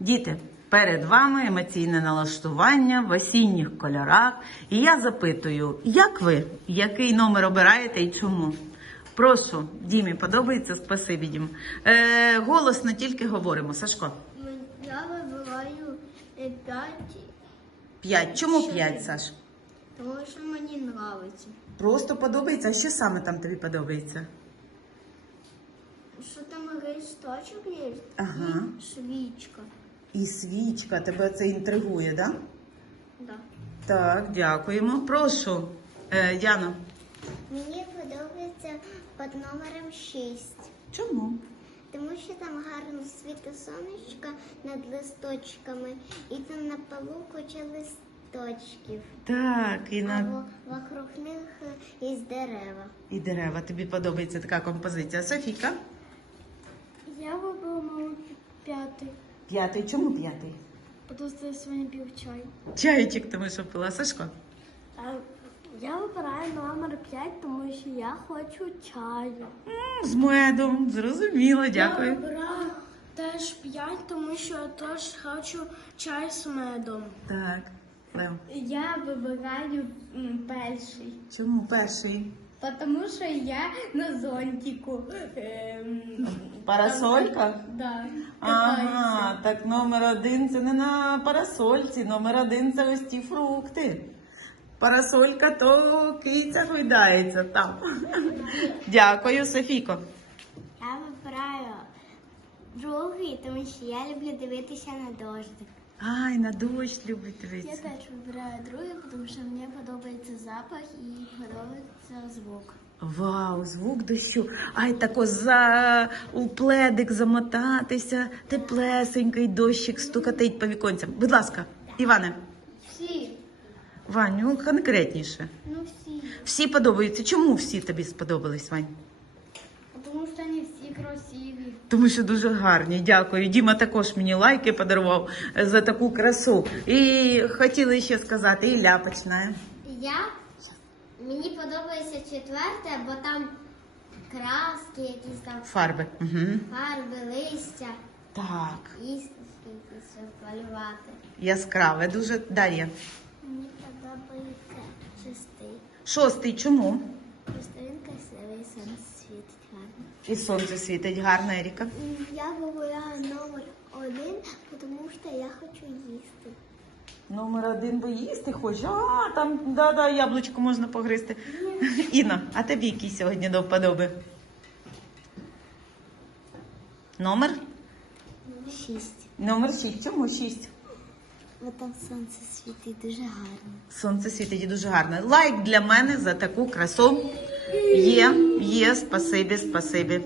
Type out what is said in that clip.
Діти, перед вами емоційне налаштування в осінніх кольорах. І я запитую, як ви? Який номер обираєте і чому? Прошу, Дімі, подобається? Спасибі, Дім. Е, голосно тільки говоримо. Сашко. Я вибираю 5, П'ять. Чому п'ять, Саш? тому що мені подобається. Просто подобається. А що саме там тобі подобається? Що там листочок є Ага. і свічка. І свічка, тебе це інтригує, так? Да? Да. Так, дякуємо. Прошу, е, Яно. Мені подобається під номером 6. Чому? Тому що там гарно світить сонечко над листочками, і там на полу куча листочків. Так, і на во- вокруг них є дерева. і дерева. Тобі подобається така композиція. Софійка? П'ятий. Чому п'ятий? тому що я сьогодні пів чаю. Чайчик, тому що пила Сашко. Я вибираю номер 5, тому що я хочу чаю. М, З медом, зрозуміло, дякую. Я вибираю теж 5, тому що я теж хочу чай з медом. Так, Лео. Я вибираю перший, Чому перший? тому що я на зонтику. Ем, Парасолька? да, Ага, так номер один це не на парасольці, номер один це ось ті фрукти. Парасолька то киця гойдається там. Дякую, Софійко. Я вибираю другий, тому що я люблю дивитися на дождик. Ай, на дощ любить Я дивитися. теж вибираю другий, тому що мені подобається запах і подобається звук. Вау, звук дощу. Ай, тако за у пледик замотатися, теплесенький дощик стукатить по віконцям. Будь ласка, Іване, Всі. Вань, ну конкретніше. Ну всі. Всі подобаються. Чому всі тобі сподобались, Вань? Вони всі красиві. Тому що дуже гарні. Дякую. Діма також мені лайки подарував е, за таку красу. І хотіли ще сказати, і ляпочна. Я мені подобається четверте, бо там краски, якісь там Фарби. Угу. фарби, листя, Так, кісточки якісь малювати. яскраве, дуже Дар'я. Мені подобається шестий. Шостий, чому? Просто він красивий, сонце світить гарно. І сонце світить гарно, Еріка. Я вибираю номер один, тому що я хочу їсти. Номер один, бо їсти хоче. А, там да-да, яблучко можна погризти. Інна, а тобі який сьогодні до вподоби? Номер? Шість. Номер шість. Чому шість? Бо там сонце світить дуже гарно. Сонце світить і дуже гарно. Лайк для мене за таку красу. Є, є, спасибі, спасибі.